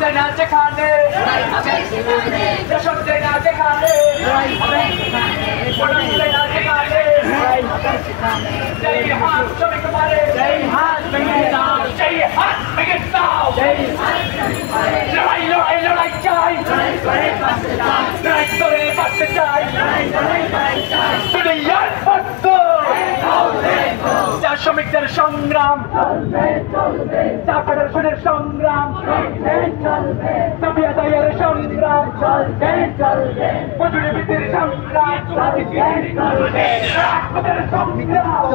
দেয় না যেখানে রেশন দেয় না যেখানে প্রোডাক্ট দেয় না যেখানে সেই হাত শ্রমিক মারে সেই হাত ভেঙে দাও সেই হাত ভেঙে দাও লড়াই লড়াই লড়াই চাই লড়াই করে বাঁচতে চাই দুনিয়ার বন্ধ চা শ্রমিকদের সংগ্রাম চা ফেডারেশনের সংগ্রাম দাবি আদায়ের সংগ্রাম মজুরি বৃদ্ধির সংগ্রাম সংগ্রাম